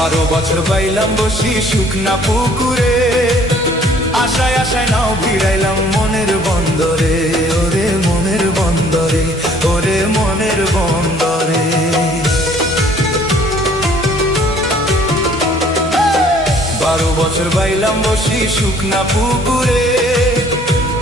12 বছর বাইলাম বসি শুকনা পুকুরে, আশায় আশায় নাও ভিড়াইলাম মনের বন্দরে, ওরে মনের বন্দরে, ওরে মনের বন্দরে। 12 বছর বাইলাম বসি শুকনা পুকুরে,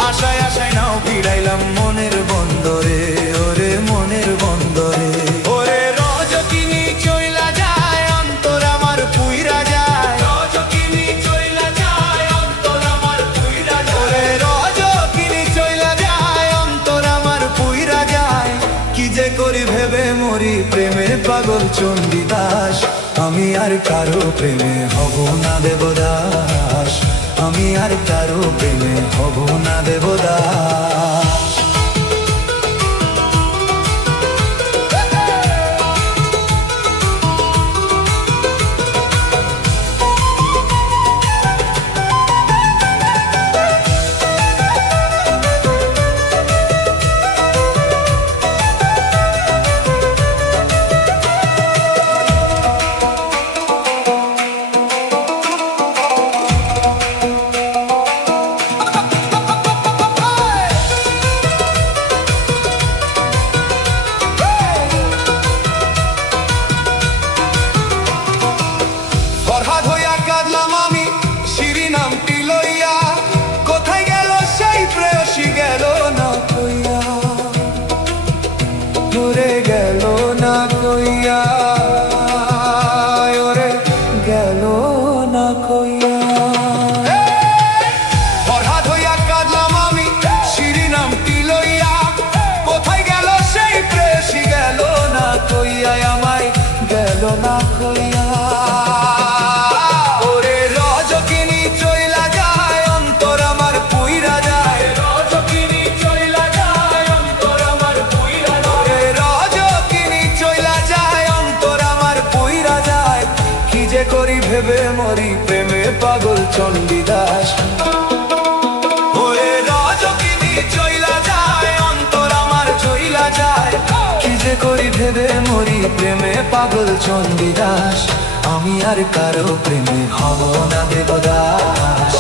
আশায় আশায় নাও ভিড়াইলাম মনের বন্দরে, ওরে মনের বন্দরে। ওরে রজকিনী চইলা যায় অন্তর আমার পুইরা যায়, রজকিনী চইলা যায় অন্তর আমার পুইরা যায়, ওরে রজকিনী চইলা যায় অন্তর আমার পুইরা যায়। কি যে করি ভেবে মরি প্রেমে পাগল চণ্ডীদাস, আমি আর কারো প্রেমে হব না দেবদাস, আমি আর কারো প্রেমে হব না দেবদাস। গেল না কইয়া, ওরে গেল না কইয়া। ফরহাদ হইয়া কাঁদলাম আমি শিরিনামটি লইয়া, কোথায় গেল সেই প্রেয়সী গেল না কইয়া, আমায় গেল না কইয়া। ওরে রজকিনী চইলা যায় অন্তর আমার পুইরা যায়, রজকিনী চইলা যায় অন্তর আমার পুইরা যায়, রজকিনী চইলা যায় অন্তর আমার পুইরা যায়। কি যে করি ভেবে মরি প্রেমে পাগল চণ্ডীদাস, ওরে রজকিনী চইলা যায় অন্তর আমার চইলা যায়। কি যে করি ভেবে মরি প্রেমে পাগল চণ্ডীদাস, আমি আর কারো প্রেমে হব না দেবদাস,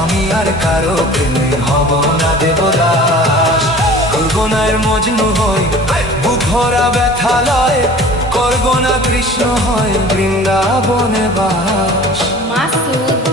আমি আর কারো প্রেমে হব না দেবদাস। করব না এর মজনু হই বুক ভরা ব্যথা লয়, করব না কৃষ্ণ হয় বৃন্দাবনে বাস। মাসুদ